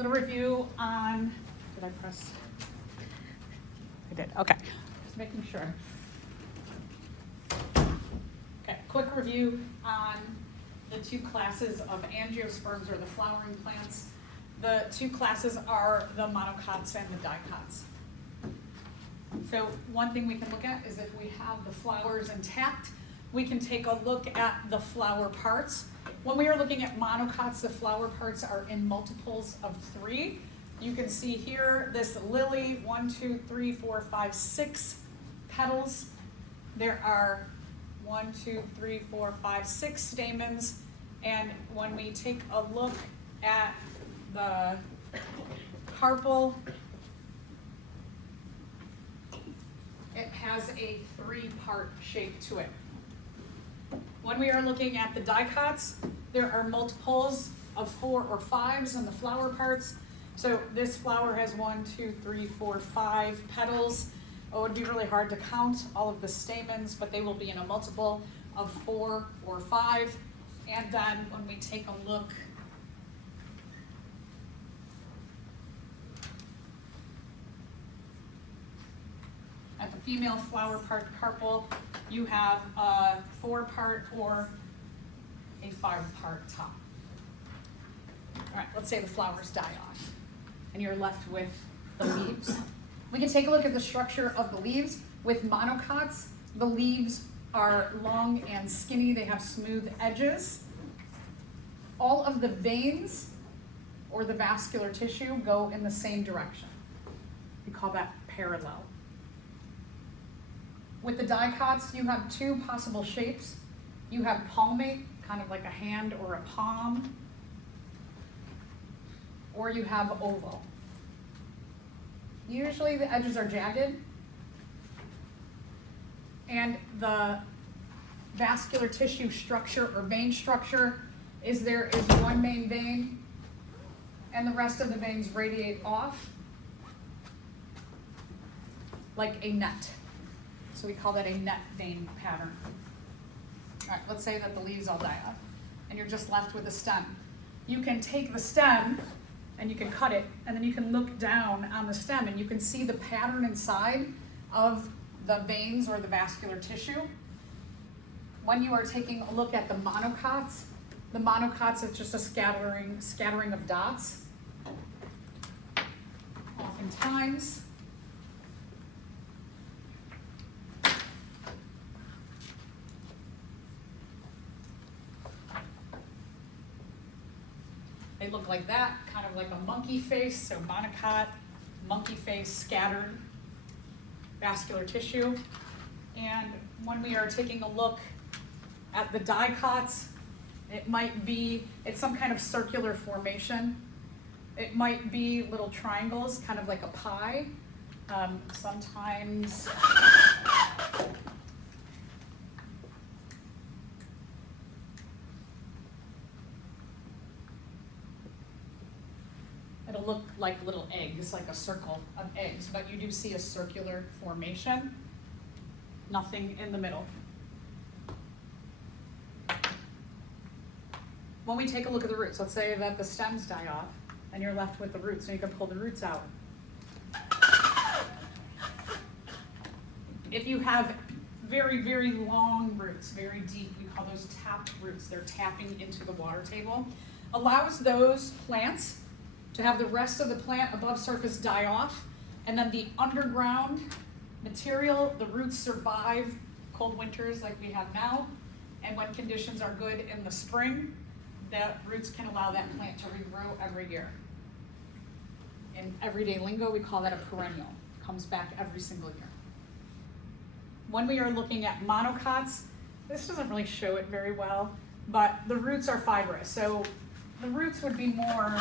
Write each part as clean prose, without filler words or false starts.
Little review on, did I press? I did, okay, just making sure. Okay, quick review on the two classes of angiosperms, or the flowering plants. The two classes are the monocots and the dicots. So one thing we can look at is if we have the flowers intact, we can take a look at the flower parts. When we are looking at monocots, the flower parts are in multiples of 3. You can see here this lily, 1, 2, 3, 4, 5, 6 petals. There are 1, 2, 3, 4, 5, 6 stamens. And when we take a look at the carpel, it has a 3-part shape to it. When we are looking at the dicots, there are multiples of 4 or 5s in the flower parts. So this flower has 1, 2, 3, 4, 5 petals. It would be really hard to count all of the stamens, but they will be in a multiple of 4 or 5. And then when we take a look at the female flower part carpel, you have a 4-part or a 5-part top. All right, let's say the flowers die off and you're left with the leaves. We can take a look at the structure of the leaves. With monocots, the leaves are long and skinny. They have smooth edges. All of the veins or the vascular tissue go in the same direction. We call that parallel. With the dicots, you have 2 possible shapes. You have palmate, kind of like a hand or a palm, or you have oval. Usually the edges are jagged, and the vascular tissue structure or vein structure is there is one main vein, and the rest of the veins radiate off like a net. So we call that a net vein pattern. All right, let's say that the leaves all die off and you're just left with a stem. You can take the stem and you can cut it, and then you can look down on the stem and you can see the pattern inside of the veins or the vascular tissue. When you are taking a look at the monocots is just a scattering of dots. Oftentimes, they look like that, kind of like a monkey face, so monocot, monkey face, scattered vascular tissue. And when we are taking a look at the dicots, it's some kind of circular formation. It might be little triangles, kind of like a pie. Sometimes it'll look like little eggs, like a circle of eggs, but you do see a circular formation, nothing in the middle. When we take a look at the roots, let's say that the stems die off and you're left with the roots, and you can pull the roots out. If you have very, very long roots, very deep, we call those tapped roots. They're tapping into the water table. Allows those plants to have the rest of the plant above surface die off, and then the underground material, the roots survive cold winters like we have now, and when conditions are good in the spring, the roots can allow that plant to regrow every year. In everyday lingo, we call that a perennial. It comes back every single year. When we are looking at monocots, this doesn't really show it very well, but the roots are fibrous. So the roots would be more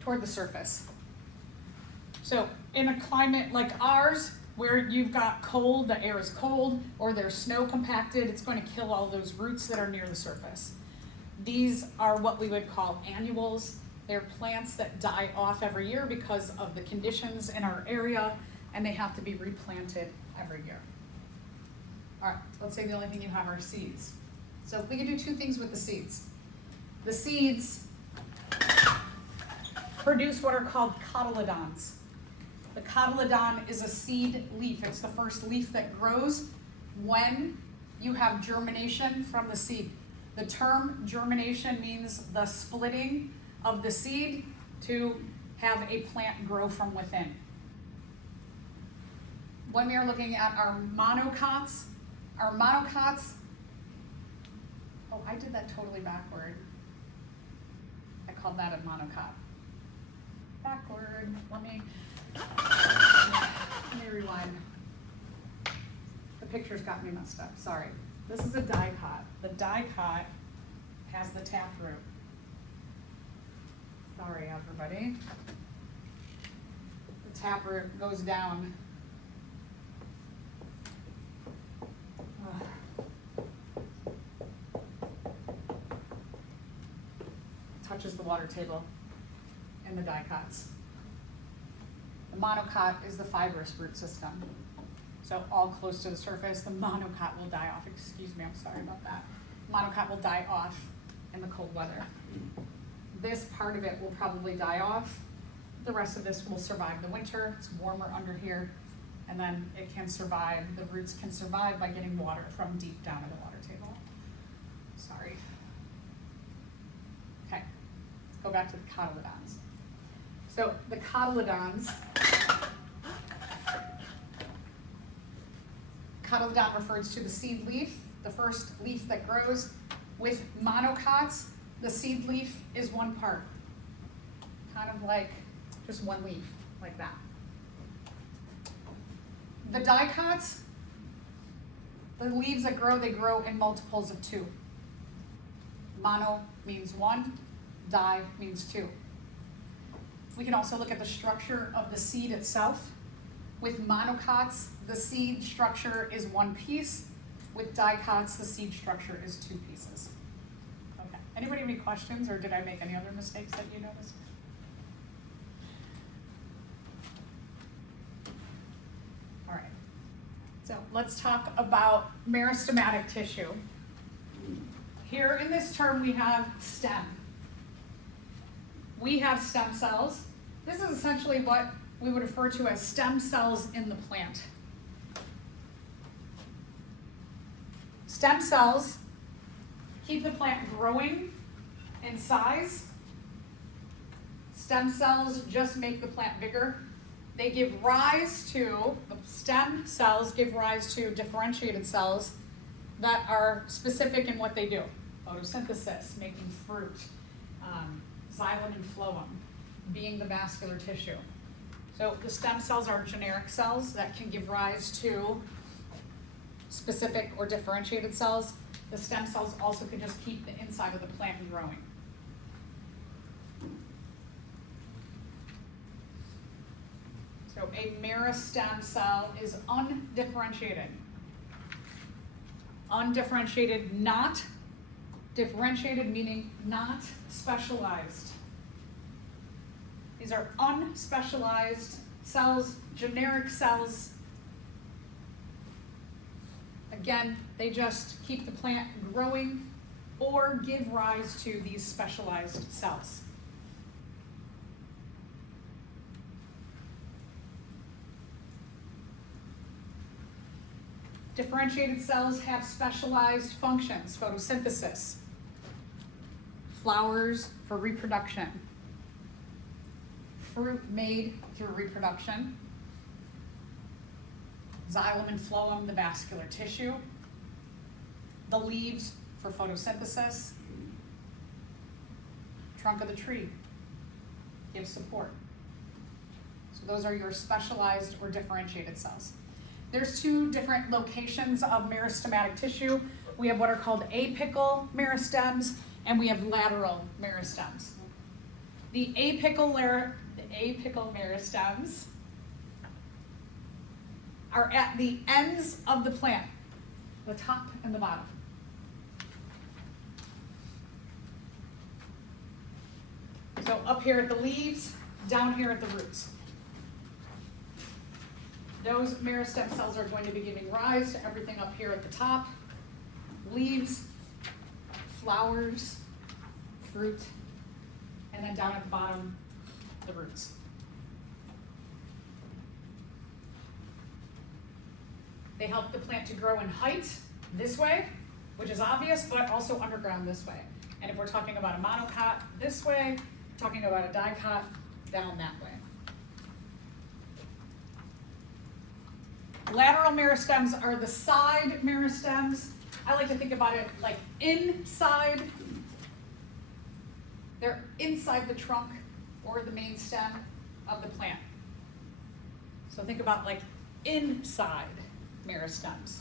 toward the surface. So in a climate like ours, where you've got cold, the air is cold, or there's snow compacted, it's going to kill all those roots that are near the surface. These are what we would call annuals. They're plants that die off every year because of the conditions in our area, and they have to be replanted every year. All right, let's say the only thing you have are seeds. So we can do two things with the seeds. The seeds produce what are called cotyledons. The cotyledon is a seed leaf. It's the first leaf that grows when you have germination from the seed. The term germination means the splitting of the seed to have a plant grow from within. When we are looking at our monocots, oh, I did that totally backward. I called that a monocot. Backward, let me rewind. The picture's got me messed up, sorry. This is a dicot. The dicot has the taproot. Sorry, everybody. The taproot goes down. Touches the water table and the dicots. The monocot is the fibrous root system. So all close to the surface, the monocot will die off. Excuse me, I'm sorry about that. Monocot will die off in the cold weather. This part of it will probably die off. The rest of this will survive the winter. It's warmer under here. And then it can survive, the roots can survive by getting water from deep down in the water table. Sorry. Okay, let's go back to the cotyledons. So the cotyledon refers to the seed leaf, the first leaf that grows. With monocots, the seed leaf is one part, kind of like just one leaf, like that. The dicots, the leaves that grow, they grow in multiples of two. Mono means one, di means two. We can also look at the structure of the seed itself. With monocots, the seed structure is one piece. With dicots, the seed structure is two pieces. Okay. Anybody have any questions, or did I make any other mistakes that you noticed? All right. So let's talk about meristematic tissue. Here in this term, we have stem. We have stem cells. This is essentially what we would refer to as stem cells in the plant. Stem cells keep the plant growing in size. Stem cells just make the plant bigger. They give rise to, the stem cells give rise to differentiated cells that are specific in what they do. Photosynthesis, making fruit, xylem and phloem, being the vascular tissue. So the stem cells are generic cells that can give rise to specific or differentiated cells. The stem cells also can just keep the inside of the plant growing. So a meristem cell is undifferentiated. Undifferentiated, not differentiated, meaning not specialized. These are unspecialized cells, generic cells. Again, they just keep the plant growing or give rise to these specialized cells. Differentiated cells have specialized functions: photosynthesis, flowers for reproduction, fruit made through reproduction, xylem and phloem, the vascular tissue, the leaves for photosynthesis, trunk of the tree gives support. So those are your specialized or differentiated cells. There's two different locations of meristematic tissue. We have what are called apical meristems, and we have lateral meristems. The apical meristems are at the ends of the plant, the top and the bottom. So up here at the leaves, down here at the roots. Those meristem cells are going to be giving rise to everything up here at the top: leaves, flowers, fruit, and then down at the bottom, the roots. They help the plant to grow in height this way, which is obvious, but also underground this way. And if we're talking about a monocot this way, we're talking about a dicot down that way. Lateral meristems are the side meristems. I like to think about it like inside. They're inside the trunk or the main stem of the plant. So think about like inside meristems.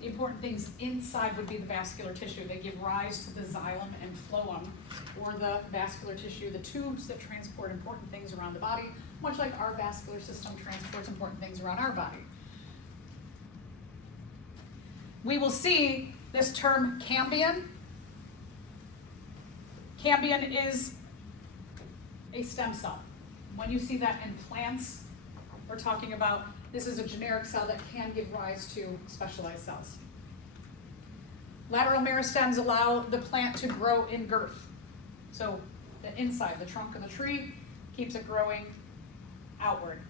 The important things inside would be the vascular tissue. They give rise to the xylem and phloem, or the vascular tissue, the tubes that transport important things around the body, much like our vascular system transports important things around our body. We will see this term cambion. Cambion is a stem cell. When you see that in plants, we're talking about this is a generic cell that can give rise to specialized cells. Lateral meristems allow the plant to grow in girth. So the inside, the trunk of the tree, keeps it growing outward.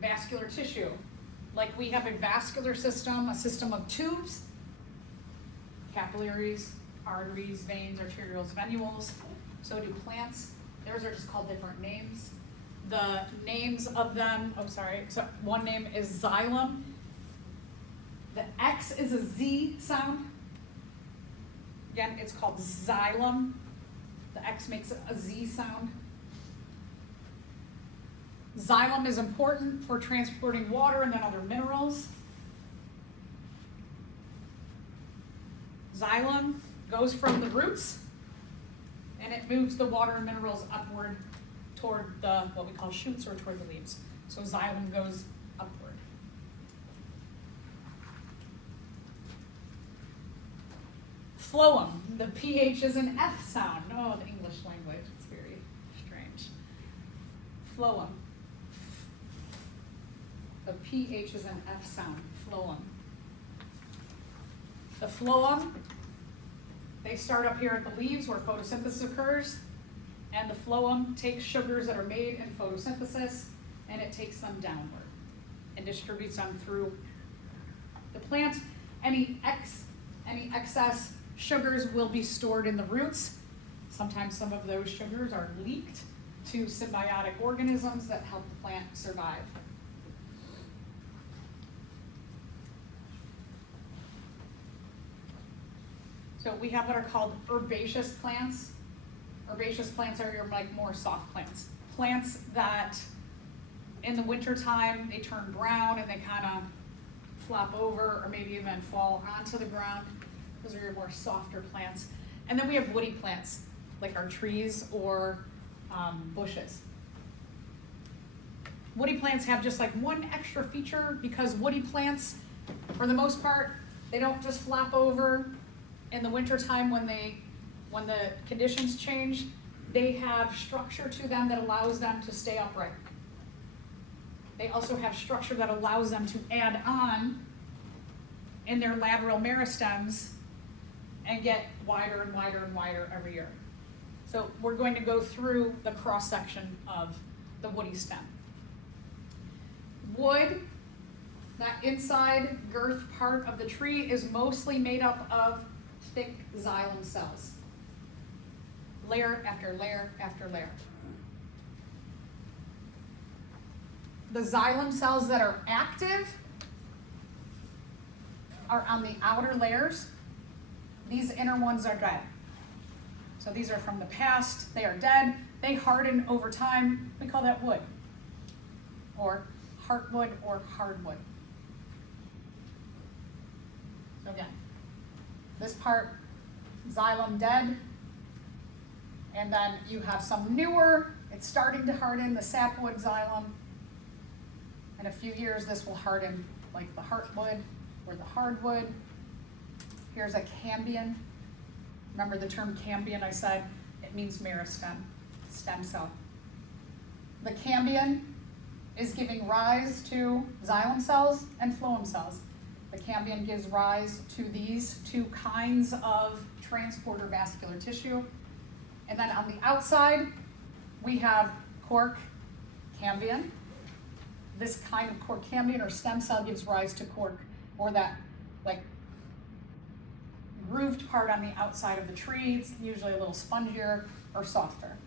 Vascular tissue. Like we have a vascular system, a system of tubes, capillaries, arteries, veins, arterioles, venules. So do plants. Theirs are just called different names. The names of them, so one name is xylem. The X is a Z sound. Again, it's called xylem. The X makes a Z sound. Xylem is important for transporting water and then other minerals. Xylem goes from the roots and it moves the water and minerals upward toward the, what we call shoots, or toward the leaves. So xylem goes upward. Phloem, the PH is an F sound. Oh, the English language, it's very strange. Phloem. The PH is an F sound, phloem. The phloem, they start up here at the leaves where photosynthesis occurs, and the phloem takes sugars that are made in photosynthesis and it takes them downward and distributes them through the plant. Any excess sugars will be stored in the roots. Sometimes some of those sugars are leaked to symbiotic organisms that help the plant survive. So we have what are called herbaceous plants. Herbaceous plants are your more soft plants. Plants that in the wintertime, they turn brown and they kind of flop over or maybe even fall onto the ground. Those are your more softer plants. And then we have woody plants, like our trees or bushes. Woody plants have just like one extra feature, because woody plants, for the most part, they don't just flop over in the wintertime when the conditions change. They have structure to them that allows them to stay upright. They also have structure that allows them to add on in their lateral meristems and get wider and wider and wider every year. So we're going to go through the cross-section of the woody stem. Wood, that inside girth part of the tree, is mostly made up of thick xylem cells. Layer after layer after layer. The xylem cells that are active are on the outer layers. These inner ones are dead. So these are from the past, they are dead. They harden over time. We call that wood, or heartwood or hardwood. So again, this part, xylem dead, and then you have some newer, it's starting to harden, the sapwood xylem. In a few years, this will harden like the heartwood or the hardwood. Here's a cambium. Remember the term cambium I said? It means meristem, stem cell. The cambium is giving rise to xylem cells and phloem cells. The cambium gives rise to these two kinds of transporter vascular tissue. And then on the outside, we have cork cambium. This kind of cork cambium or stem cell gives rise to cork, or that like grooved part on the outside of the tree. It's usually a little spongier or softer.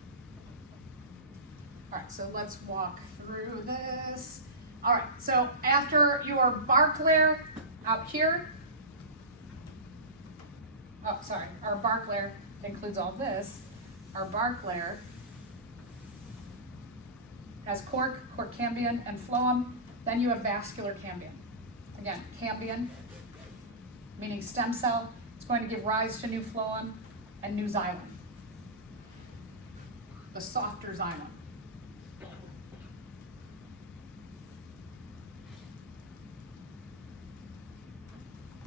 All right, so let's walk through this. All right, so after your bark layer out here, oh, sorry, our bark layer includes all this. Our bark layer has cork cambium, and phloem. Then you have vascular cambium. Again, cambium, meaning stem cell. It's going to give rise to new phloem and new xylem, the softer xylem.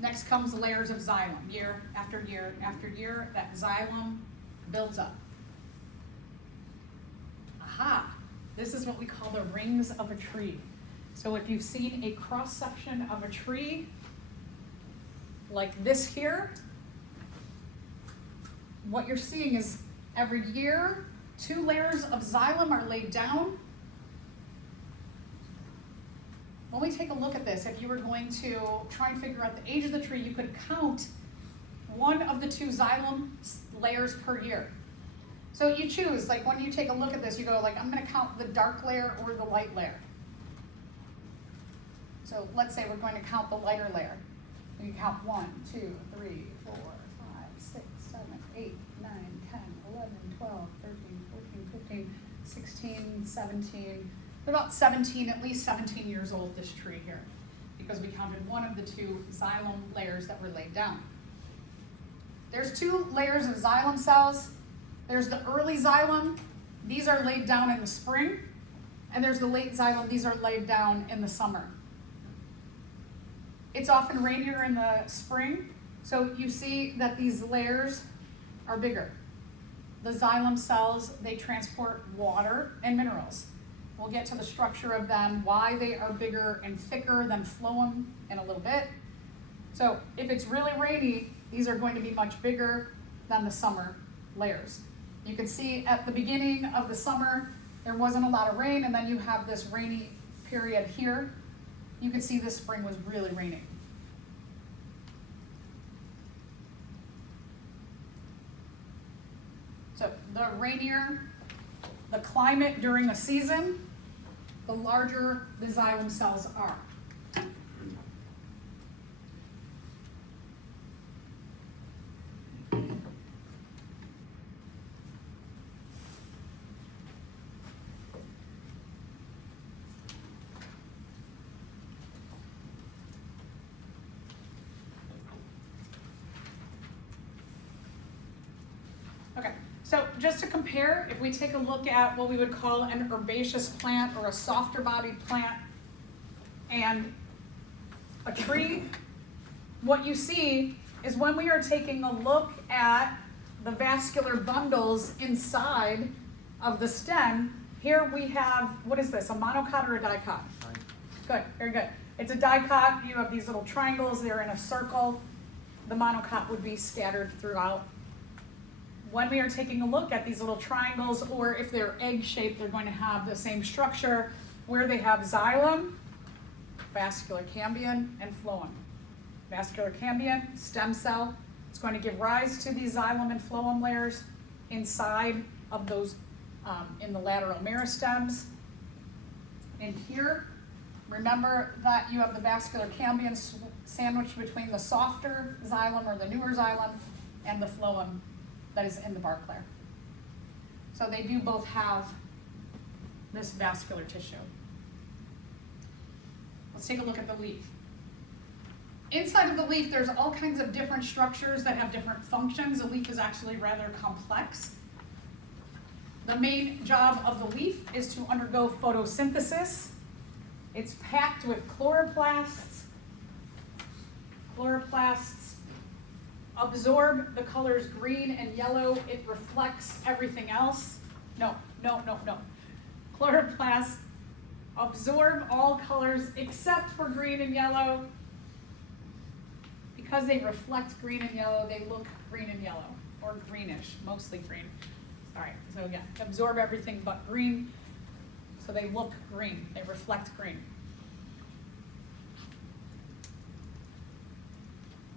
Next comes layers of xylem. Year after year after year, that xylem builds up. Aha! This is what we call the rings of a tree. So if you've seen a cross-section of a tree, like this here, what you're seeing is every year, 2 layers of xylem are laid down. When we take a look at this, if you were going to try and figure out the age of the tree, you could count one of the 2 xylem layers per year. So you choose, like when you take a look at this, you go like, I'm gonna count the dark layer or the light layer. So let's say we're going to count the lighter layer. You count 1, 2, 3, 4, 5, 6, 7, 8, 9, 10, 11, 12, 13, 14, 15, 16, 17. They're about 17, at least 17 years old, this tree here, because we counted one of the 2 xylem layers that were laid down. There's 2 layers of xylem cells. There's the early xylem. These are laid down in the spring. And there's the late xylem. These are laid down in the summer. It's often rainier in the spring, so you see that these layers are bigger. The xylem cells, they transport water and minerals. We'll get to the structure of them, why they are bigger and thicker than phloem in a little bit. So if it's really rainy, these are going to be much bigger than the summer layers. You can see at the beginning of the summer, there wasn't a lot of rain, and then you have this rainy period here. You can see this spring was really raining. So the rainier the climate during a season, the larger the xylem cells are. Okay, so just to compare, if we take a look at what we would call an herbaceous plant or a softer bodied plant and a tree, what you see is when we are taking a look at the vascular bundles inside of the stem, here we have, what is this, a monocot or a dicot? Good, very good. It's a dicot. You have these little triangles, they're in a circle. The monocot would be scattered throughout. When we are taking a look at these little triangles, or if they're egg-shaped, they're going to have the same structure where they have xylem, vascular cambium, and phloem. Vascular cambium, stem cell, it's going to give rise to these xylem and phloem layers inside of those, in the lateral meristems. And here, remember that you have the vascular cambium sandwiched between the softer xylem or the newer xylem and the phloem that is in the bark layer. So they do both have this vascular tissue. Let's take a look at the leaf. Inside of the leaf, there's all kinds of different structures that have different functions. The leaf is actually rather complex. The main job of the leaf is to undergo photosynthesis. It's packed with chloroplasts. Chloroplasts absorb the colors green and yellow. It reflects everything else. No. Chloroplasts absorb all colors except for green and yellow. Because they reflect green and yellow, they look green and yellow, or greenish, mostly green. Sorry, so again, absorb everything but green, so they look green, they reflect green.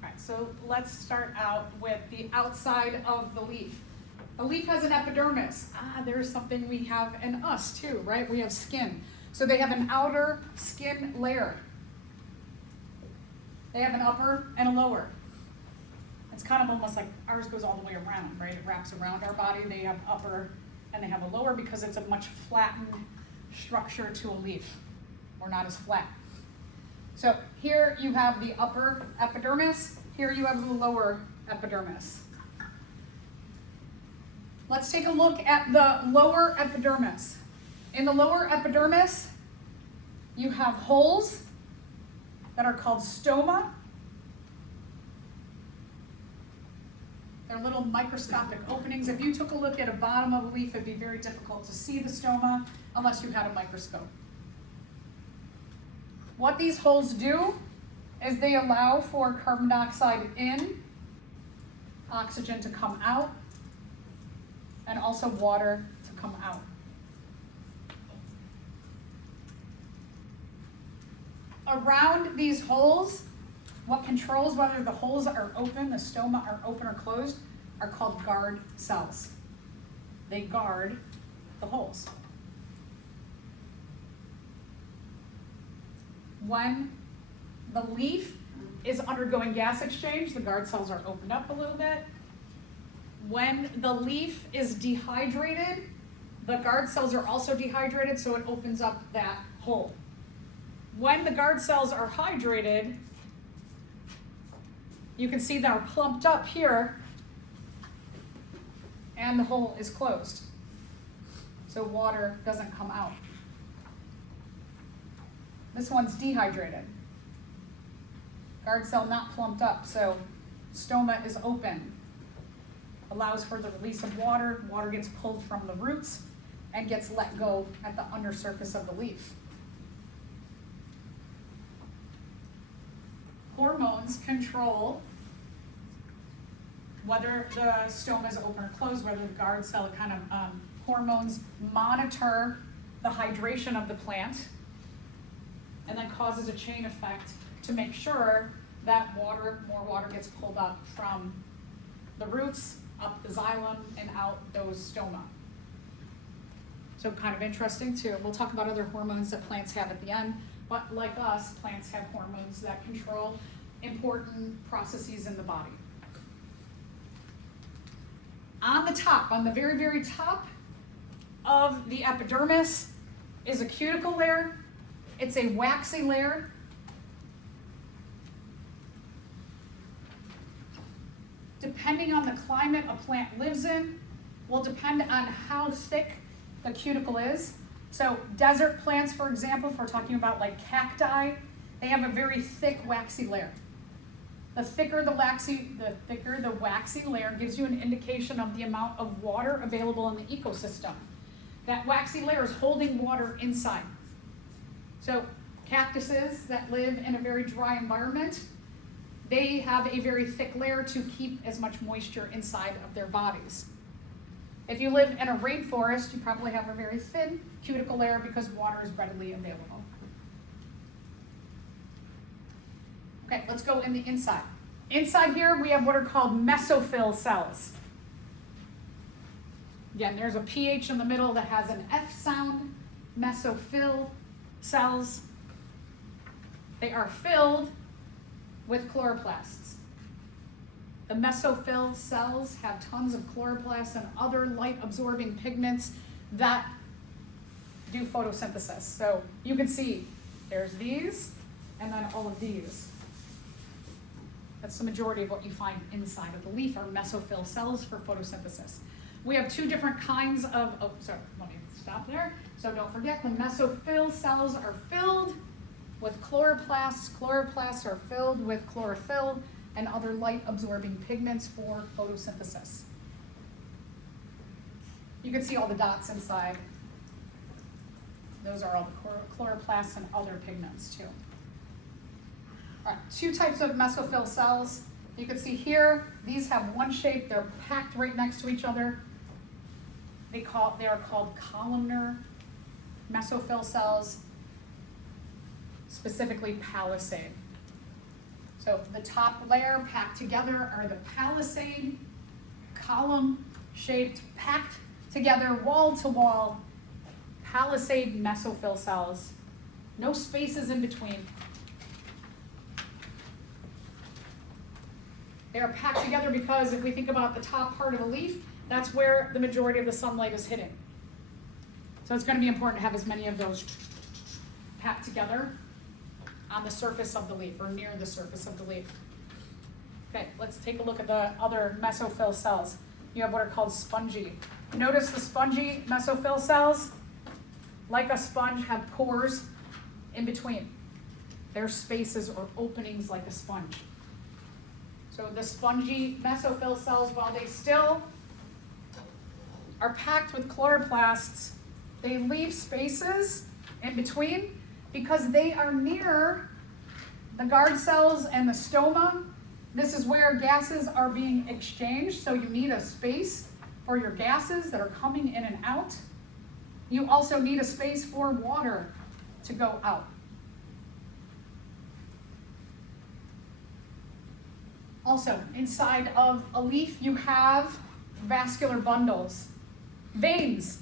All right, so let's start out with the outside of the leaf. The leaf has an epidermis. There's something we have in us too, right? We have skin. So they have an outer skin layer. They have an upper and a lower. It's kind of almost like ours goes all the way around, right? It wraps around our body. They have upper and they have a lower because it's a much flattened structure to a leaf, or not as flat. So here you have the upper epidermis. Here you have the lower epidermis. Let's take a look at the lower epidermis. In the lower epidermis, you have holes that are called stoma. They're little microscopic openings. If you took a look at a bottom of a leaf, it'd be very difficult to see the stoma unless you had a microscope. What these holes do is they allow for carbon dioxide in, oxygen to come out, and also water to come out. Around these holes, what controls whether the holes are open, the stoma are open or closed, are called guard cells. They guard the holes. When the leaf is undergoing gas exchange, the guard cells are opened up a little bit. When the leaf is dehydrated, the guard cells are also dehydrated, so it opens up that hole. When the guard cells are hydrated, you can see they're plumped up here, and the hole is closed, so water doesn't come out. This one's dehydrated. Guard cell not plumped up, so stoma is open. Allows for the release of water. Water gets pulled from the roots and gets let go at the undersurface of the leaf. Hormones control whether the stoma is open or closed, whether the guard cell hormones monitor the hydration of the plant, and then causes a chain effect to make sure that more water gets pulled up from the roots, up the xylem, and out those stoma. So kind of interesting too. We'll talk about other hormones that plants have at the end, but like us, plants have hormones that control important processes in the body. On the top, on the very, very top of the epidermis is a cuticle layer. It's a waxy layer. Depending on the climate a plant lives in, will depend on how thick the cuticle is. So desert plants, for example, if we're talking about like cacti, they have a very thick waxy layer. The thicker the waxy layer gives you an indication of the amount of water available in the ecosystem. That waxy layer is holding water inside. So cactuses that live in a very dry environment, they have a very thick layer to keep as much moisture inside of their bodies. If you live in a rainforest, you probably have a very thin cuticle layer because water is readily available. Okay, let's go in the inside. Inside here, we have what are called mesophyll cells. Again, there's a pH in the middle that has an F sound, mesophyll cells. They are filled with chloroplasts. The mesophyll cells have tons of chloroplasts and other light-absorbing pigments that do photosynthesis. So you can see there's these and then all of these. That's the majority of what you find inside of the leaf are mesophyll cells for photosynthesis. We have two different kinds of, let me stop there. So don't forget, the mesophyll cells are filled with chloroplasts. Chloroplasts are filled with chlorophyll, and other light-absorbing pigments for photosynthesis. You can see all the dots inside. Those are all the chloroplasts and other pigments too. All right, two types of mesophyll cells. You can see here, these have one shape, they're packed right next to each other. They are called columnar mesophyll cells, specifically palisade. So the top layer packed together are the palisade, column-shaped, packed together, wall-to-wall, palisade mesophyll cells. No spaces in between. They are packed together because if we think about the top part of a leaf, that's where the majority of the sunlight is hitting. So it's going to be important to have as many of those packed together on the surface of the leaf or near the surface of the leaf. Okay, let's take a look at the other mesophyll cells. You have what are called spongy. Notice the spongy mesophyll cells, like a sponge, have pores in between. They're spaces or openings like a sponge. So the spongy mesophyll cells, while they still are packed with chloroplasts, they leave spaces in between because they are near the guard cells and the stoma. This is where gases are being exchanged, so you need a space for your gases that are coming in and out. You also need a space for water to go out. Also, inside of a leaf, you have vascular bundles, veins.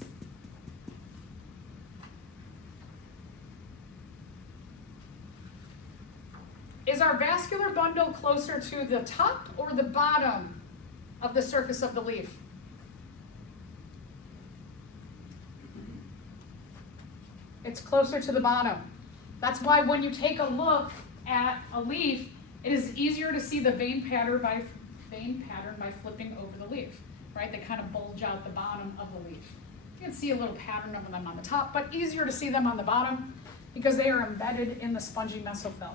Is our vascular bundle closer to the top or the bottom of the surface of the leaf? It's closer to the bottom. That's why when you take a look at a leaf, it is easier to see the vein pattern by flipping over the leaf, right? They kind of bulge out the bottom of the leaf. You can see a little pattern of them on the top, but easier to see them on the bottom because they are embedded in the spongy mesophyll.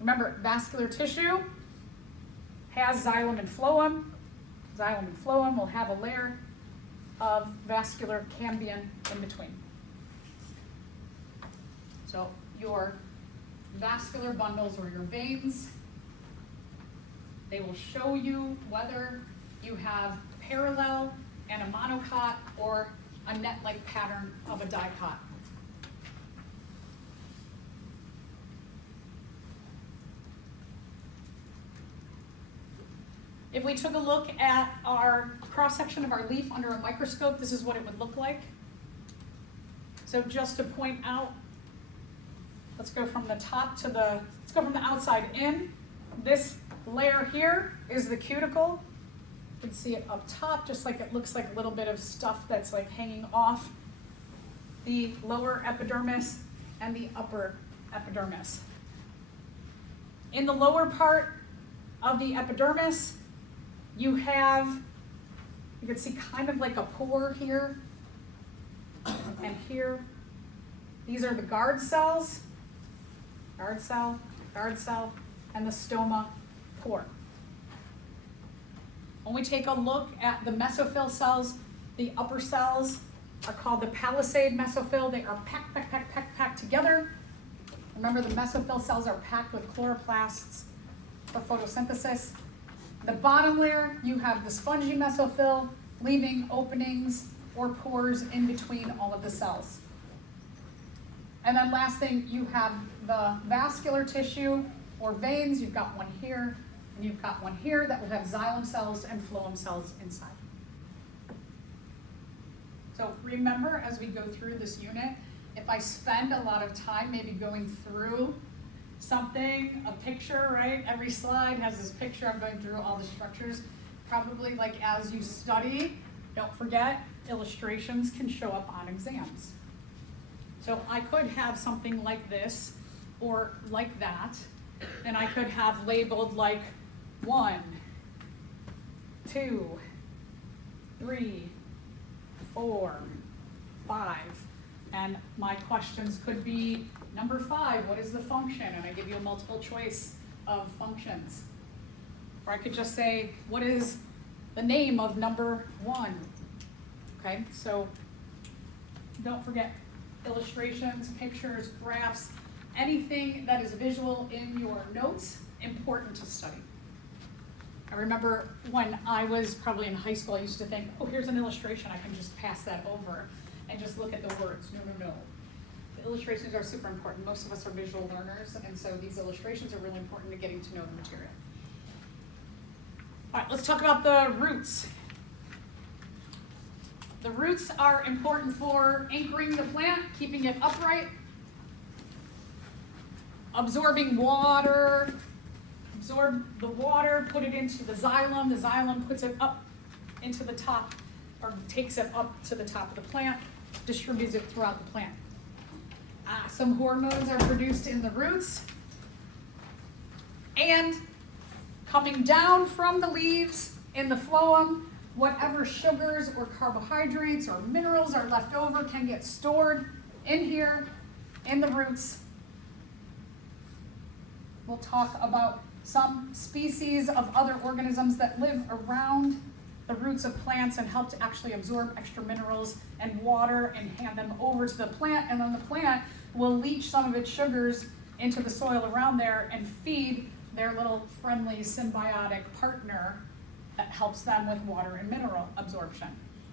Remember, vascular tissue has xylem and phloem. Xylem and phloem will have a layer of vascular cambium in between. So your vascular bundles or your veins, they will show you whether you have parallel and a monocot or a net-like pattern of a dicot. If we took a look at our cross-section of our leaf under a microscope, this is what it would look like. So just to point out, let's go from the outside in. This layer here is the cuticle. You can see it up top, just like it looks like a little bit of stuff that's like hanging off the lower epidermis and the upper epidermis. In the lower part of the epidermis, you can see kind of like a pore here and here. These are the guard cells, guard cell, and the stoma pore. When we take a look at the mesophyll cells, the upper cells are called the palisade mesophyll. They are packed together. Remember, the mesophyll cells are packed with chloroplasts for photosynthesis. The bottom layer, you have the spongy mesophyll, leaving openings or pores in between all of the cells. And then last thing, you have the vascular tissue or veins. You've got one here, and you've got one here that will have xylem cells and phloem cells inside. So remember, as we go through this unit, if I spend a lot of time maybe going through something, a picture, right? Every slide has this picture. I'm going through all the structures. Probably like as you study, don't forget, illustrations can show up on exams. So I could have something like this or like that, and I could have labeled like 1, 2, 3, 4, 5. And my questions could be number 5, what is the function? And I give you a multiple choice of functions. Or I could just say, what is the name of number 1? Okay, so don't forget illustrations, pictures, graphs, anything that is visual in your notes, important to study. I remember when I was probably in high school, I used to think, oh, here's an illustration, I can just pass that over and just look at the words. No. The illustrations are super important. Most of us are visual learners, and so these illustrations are really important to getting to know the material. All right, let's talk about the roots. The roots are important for anchoring the plant, keeping it upright, absorbing water, absorb the water, put it into the xylem. The xylem puts it up into the top, or takes it up to the top of the plant, distributes it throughout the plant. Some hormones are produced in the roots. And coming down from the leaves in the phloem, whatever sugars or carbohydrates or minerals are left over can get stored in here, in the roots. We'll talk about some species of other organisms that live around the roots of plants and help to actually absorb extra minerals and water and hand them over to the plant, and then the plant will leach some of its sugars into the soil around there and feed their little friendly symbiotic partner that helps them with water and mineral absorption.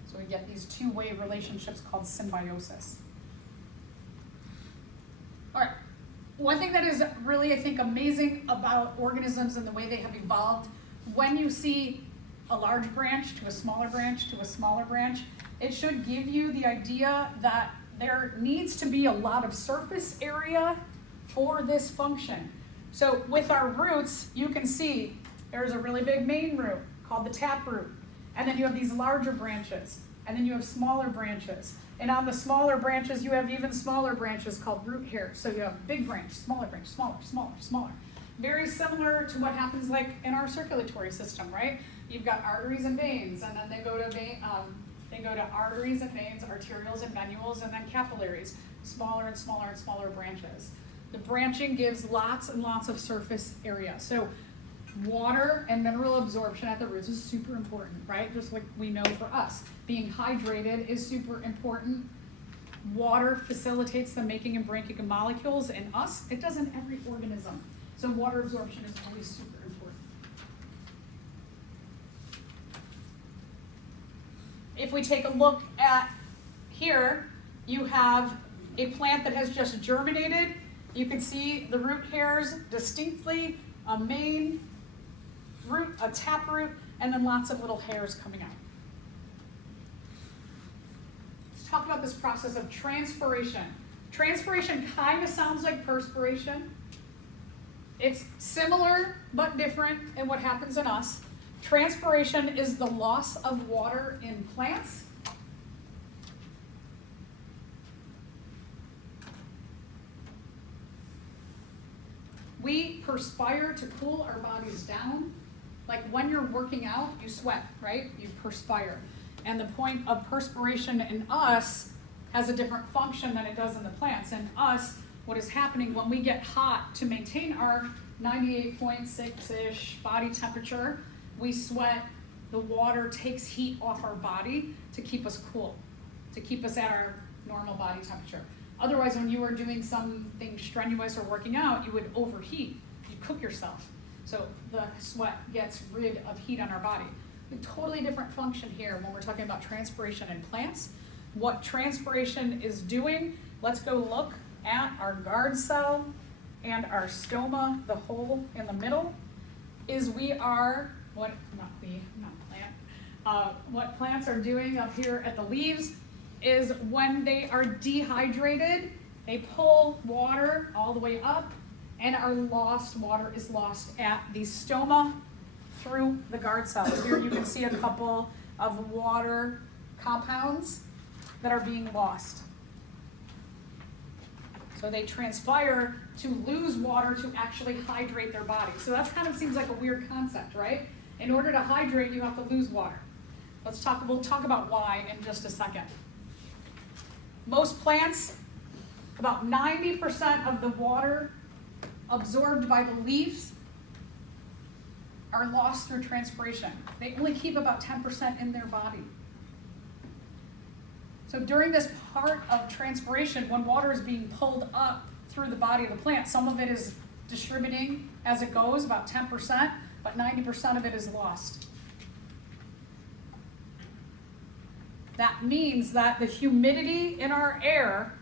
So we get these two-way relationships called symbiosis. All right. One thing that is really, I think, amazing about organisms and the way they have evolved, when you see a large branch to a smaller branch to a smaller branch, it should give you the idea that there needs to be a lot of surface area for this function. So with our roots, you can see there's a really big main root called the taproot, and then you have these larger branches, and then you have smaller branches. And on the smaller branches, you have even smaller branches called root hairs. So you have big branch, smaller, smaller. Very similar to what happens like in our circulatory system, right? You've got arteries and veins, and then they go to arteries and veins, arterioles and venules, and then capillaries, smaller and smaller and smaller branches. The branching gives lots and lots of surface area. So water and mineral absorption at the roots is super important, right? Just like we know for us. Being hydrated is super important. Water facilitates the making and breaking of molecules in us. It does in every organism. So water absorption is always super important. If we take a look at here, you have a plant that has just germinated. You can see the root hairs distinctly, a main root, a taproot, and then lots of little hairs coming out. Let's talk about this process of transpiration. Transpiration kind of sounds like perspiration. It's similar but different in what happens in us. Transpiration is the loss of water in plants. We perspire to cool our bodies down. Like when you're working out, you sweat, right? You perspire. And the point of perspiration in us has a different function than it does in the plants. In us, what is happening when we get hot to maintain our 98.6-ish body temperature, we sweat, the water takes heat off our body to keep us cool, to keep us at our normal body temperature. Otherwise, when you are doing something strenuous or working out, you would overheat, you cook yourself. So the sweat gets rid of heat on our body. A totally different function here when we're talking about transpiration in plants. What transpiration is doing, let's go look at our guard cell and our stoma, the hole in the middle, is what plants are doing up here at the leaves is when they are dehydrated, they pull water all the way up, and water is lost at the stoma through the guard cells. Here you can see a couple of water compounds that are being lost. So they transpire to lose water to actually hydrate their body. So that kind of seems like a weird concept, right? In order to hydrate, you have to lose water. We'll talk about why in just a second. Most plants, about 90% of the water absorbed by the leaves are lost through transpiration. They only keep about 10% in their body. So during this part of transpiration, when water is being pulled up through the body of the plant, some of it is distributing as it goes, about 10%, but 90% of it is lost. That means that the humidity in our air,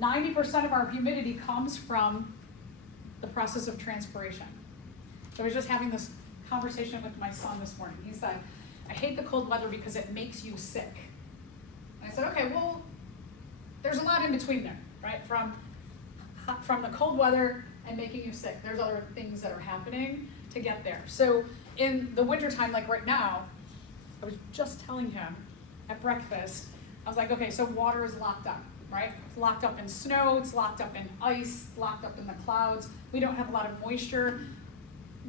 90% of our humidity comes from the process of transpiration. So I was just having this conversation with my son this morning. He said, I hate the cold weather because it makes you sick. And I said, okay, well, there's a lot in between there, right? From the cold weather and making you sick, there's other things that are happening to get there. So in the wintertime, like right now, I was just telling him at breakfast, I was like, okay, so water is locked up, right? It's locked up in snow, it's locked up in ice, locked up in the clouds. We don't have a lot of moisture.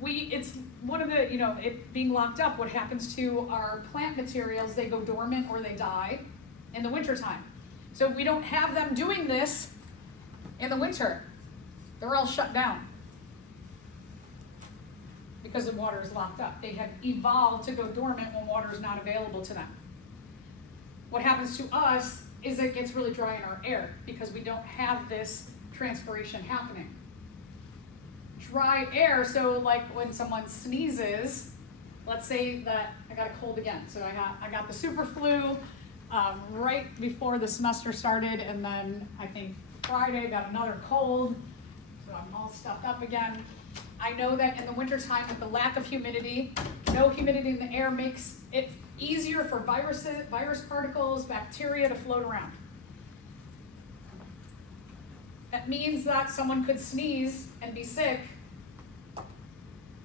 It's one of the, it being locked up, what happens to our plant materials, they go dormant or they die in the wintertime. So we don't have them doing this in the winter. They're all shut down because the water is locked up. They have evolved to go dormant when water is not available to them. What happens to us is it gets really dry in our air because we don't have this transpiration happening. Dry air, so like when someone sneezes, let's say that I got a cold again. So I got the super flu right before the semester started, and then I think Friday got another cold, so I'm all stuffed up again. I know that in the wintertime with the lack of humidity, no humidity in the air makes it easier for virus particles, bacteria to float around. That means that someone could sneeze and be sick,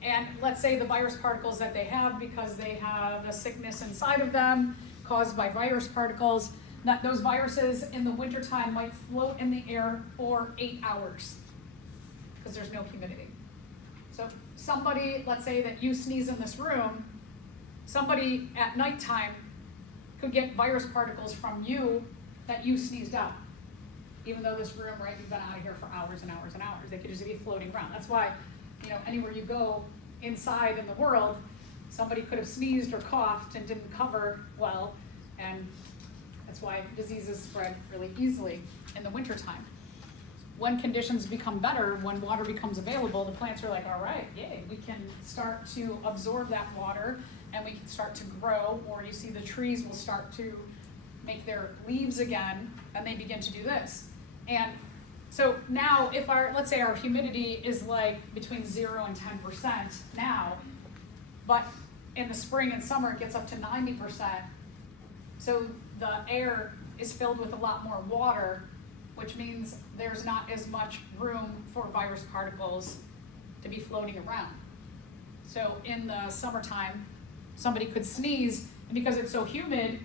and let's say the virus particles that they have, because they have a sickness inside of them caused by virus particles, that those viruses in the wintertime might float in the air for 8 hours because there's no humidity. So somebody, let's say that you sneeze in this room, somebody at nighttime could get virus particles from you that you sneezed out. Even though this room, right, you've been out of here for hours and hours and hours. They could just be floating around. That's why, anywhere you go inside in the world, somebody could have sneezed or coughed and didn't cover well, and that's why diseases spread really easily in the wintertime. When conditions become better, when water becomes available, the plants are like, all right, yay, we can start to absorb that water and we can start to grow, or you see the trees will start to make their leaves again, and they begin to do this. And so now if let's say our humidity is like between 0 and 10% now, but in the spring and summer it gets up to 90%, so the air is filled with a lot more water, which means there's not as much room for virus particles to be floating around. So in the summertime, somebody could sneeze, and because it's so humid,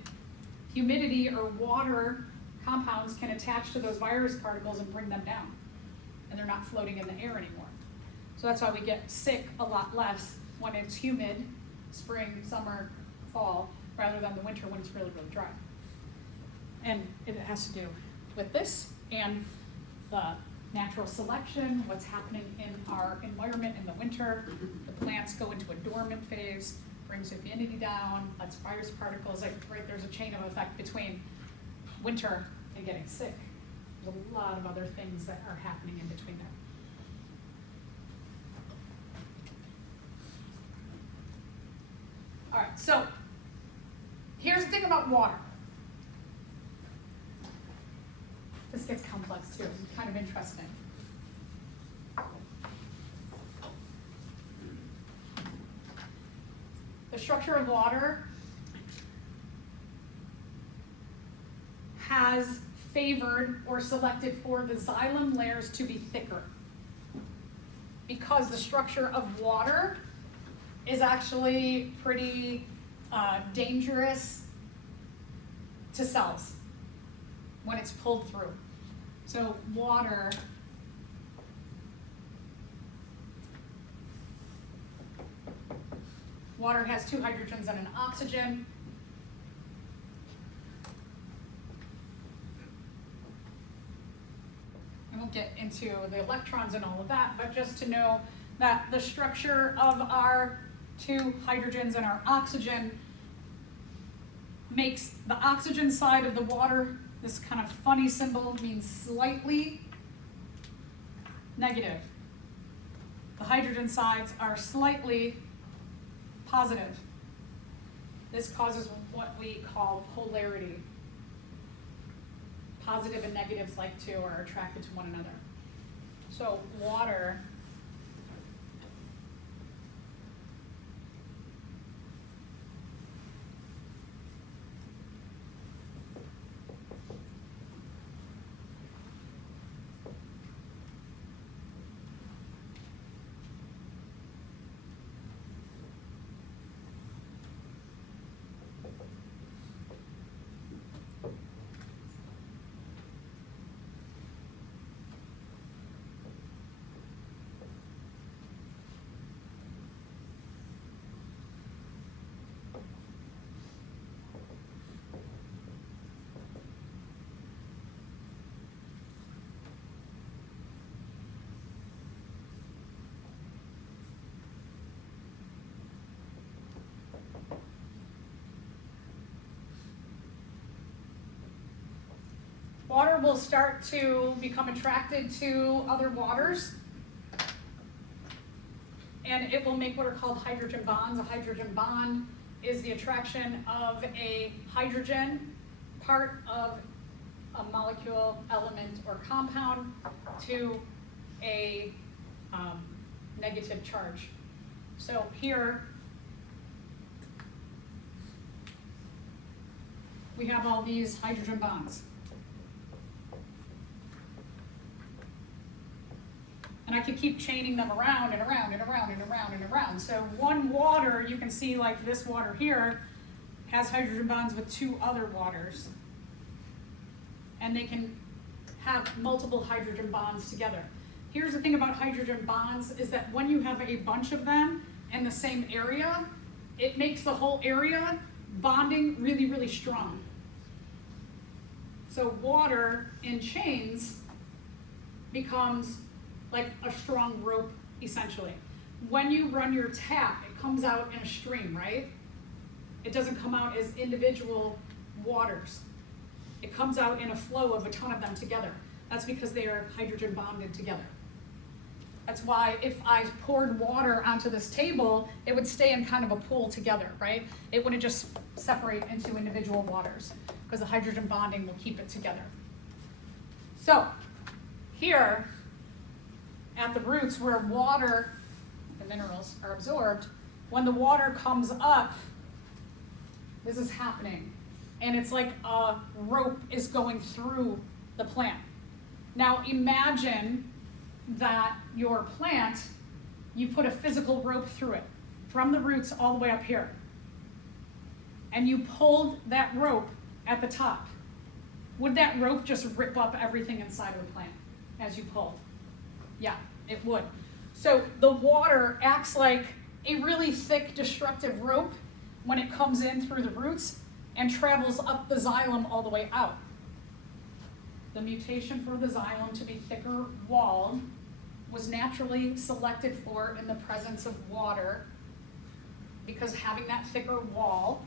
humidity or water compounds can attach to those virus particles and bring them down, and they're not floating in the air anymore. So that's why we get sick a lot less when it's humid, spring, summer, fall, rather than the winter when it's really, really dry. And it has to do with this and the natural selection, what's happening in our environment in the winter. The plants go into a dormant phase, brings humidity down, lets virus particles, right, there's a chain of effect between winter and getting sick. There's a lot of other things that are happening in between there. All right, so here's the thing about water. This gets complex too, it's kind of interesting. The structure of water has favored or selected for the xylem layers to be thicker, because the structure of water is actually pretty dangerous to cells when it's pulled through. So water has 2 hydrogens and an oxygen. I won't get into the electrons and all of that, but just to know that the structure of our two hydrogens and our oxygen makes the oxygen side of the water, this kind of funny symbol means slightly negative. The hydrogen sides are slightly positive. This causes what we call polarity. Positive and negatives like to or are attracted to one another. So water Water will start to become attracted to other waters, and it will make what are called hydrogen bonds. A hydrogen bond is the attraction of a hydrogen, part of a molecule, element, or compound, to a negative charge. So here we have all these hydrogen bonds. And I could keep chaining them around and around and around and around and around. So one water, you can see like this water here, has hydrogen bonds with two other waters. And they can have multiple hydrogen bonds together. Here's the thing about hydrogen bonds is that when you have a bunch of them in the same area, it makes the whole area bonding really, really strong. So water in chains becomes like a strong rope, essentially. When you run your tap, it comes out in a stream, right? It doesn't come out as individual waters. It comes out in a flow of a ton of them together. That's because they are hydrogen bonded together. That's why if I poured water onto this table, it would stay in kind of a pool together, right? It wouldn't just separate into individual waters because the hydrogen bonding will keep it together. So here, at the roots where water, the minerals are absorbed, when the water comes up, this is happening. And it's like a rope is going through the plant. Now imagine that your plant, you put a physical rope through it, from the roots all the way up here. And you pulled that rope at the top. Would that rope just rip up everything inside of the plant as you pulled? Yeah, it would. So the water acts like a really thick, destructive rope when it comes in through the roots and travels up the xylem all the way out. The mutation for the xylem to be thicker walled was naturally selected for in the presence of water because having that thicker wall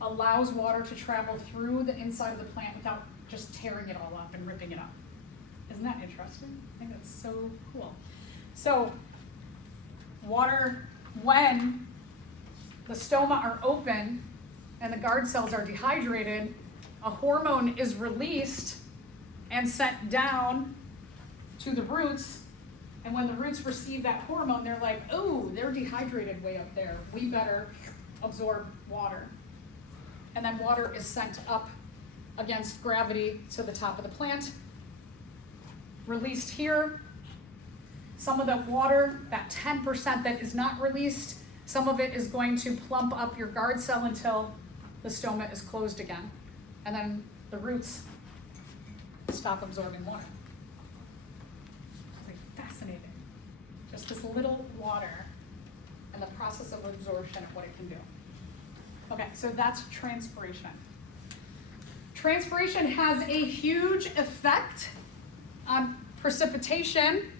allows water to travel through the inside of the plant without just tearing it all up and ripping it up. Isn't that interesting? I think that's so cool. So water, when the stoma are open and the guard cells are dehydrated, a hormone is released and sent down to the roots. And when the roots receive that hormone, they're like, oh, they're dehydrated way up there. We better absorb water. And then water is sent up against gravity to the top of the plant, released here. Some of the water, that 10% that is not released, some of it is going to plump up your guard cell until the stoma is closed again. And then the roots stop absorbing water. It's like fascinating. Just this little water and the process of absorption of what it can do. Okay, so that's transpiration. Transpiration has a huge effect on precipitation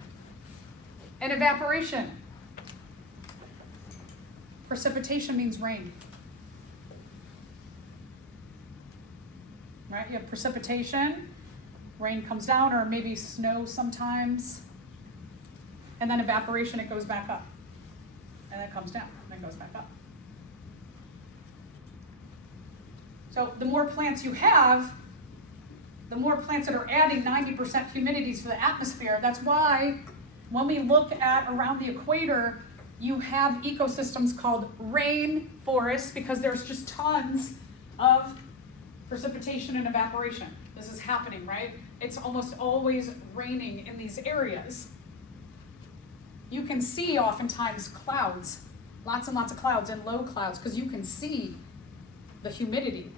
and evaporation. Precipitation means rain. Right? You have precipitation, rain comes down, or maybe snow sometimes. And then evaporation, it goes back up. And then it comes down, and then goes back up. So the more plants you have, the more plants that are adding 90% humidity to the atmosphere. That's why when we look at around the equator, you have ecosystems called rainforests because there's just tons of precipitation and evaporation. This is happening, right? It's almost always raining in these areas. You can see oftentimes clouds, lots and lots of clouds and low clouds, because you can see the humidity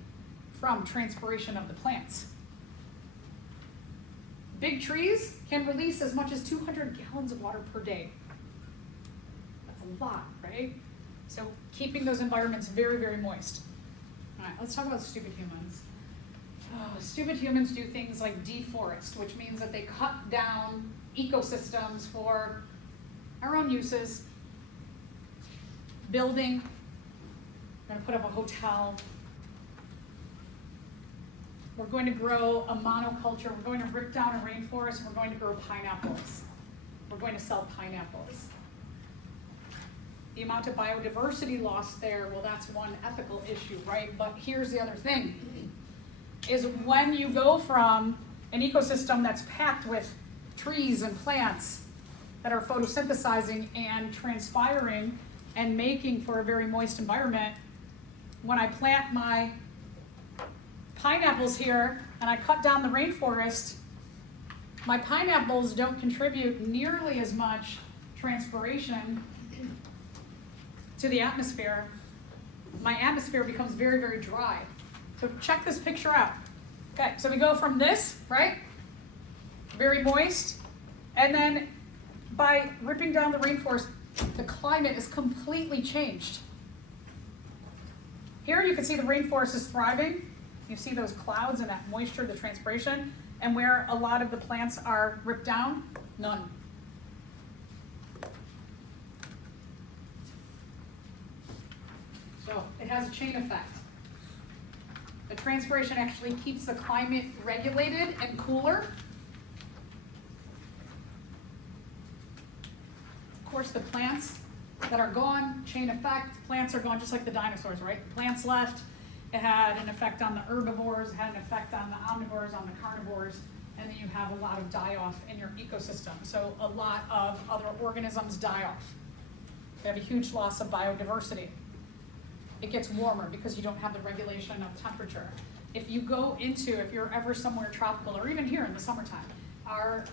from transpiration of the plants. Big trees can release as much as 200 gallons of water per day. That's a lot, right? So keeping those environments very, very moist. All right, let's talk about stupid humans. Stupid humans do things like deforest, which means that they cut down ecosystems for our own uses. Building, we're going to put up a hotel. We're going to grow a monoculture. We're going to rip down a rainforest. We're going to grow pineapples. We're going to sell pineapples. The amount of biodiversity lost there, well, that's one ethical issue, right? But here's the other thing, is when you go from an ecosystem that's packed with trees and plants that are photosynthesizing and transpiring and making for a very moist environment, when I plant my pineapples here and I cut down the rainforest, my pineapples don't contribute nearly as much transpiration to the atmosphere. My atmosphere becomes very, very dry. So check this picture out. Okay, so we go from this, right? Very moist. And then by ripping down the rainforest, the climate is completely changed. Here you can see the rainforest is thriving. You see those clouds and that moisture, the transpiration. And where a lot of the plants are ripped down, none. So it has a chain effect. The transpiration actually keeps the climate regulated and cooler. Of course, the plants that are gone, chain effect, plants are gone just like the dinosaurs, right? The plants left, it had an effect on the herbivores, it had an effect on the omnivores, on the carnivores, and then you have a lot of die-off in your ecosystem. So a lot of other organisms die off. You have a huge loss of biodiversity. It gets warmer because you don't have the regulation of temperature. If you're ever somewhere tropical, or even here in the summertime, our